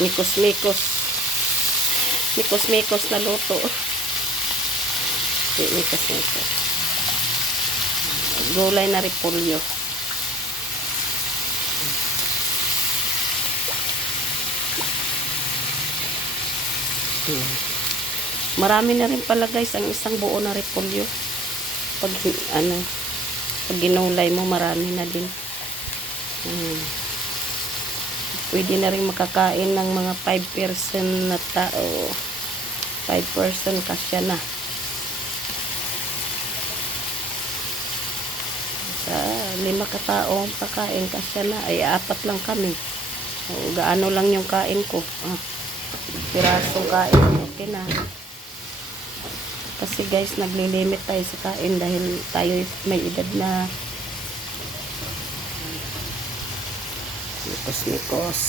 Mikos-mikos. Mikos-mikos na luto. Mikos-mikos. Gulay na repolyo. Marami na rin pala guys ang isang buo na repolyo. Pag ginulay mo, marami na din. Pwede na rin makakain ng mga 5 person na tao. 5 person kasya na. Sa 5 katao kakain kasya na. Ay 4 lang kami. O, gaano lang yung kain ko. Pirasong kain. Okay na. Kasi guys, naglilimit tayo sa kain dahil tayo may edad na. Mikos-mikos.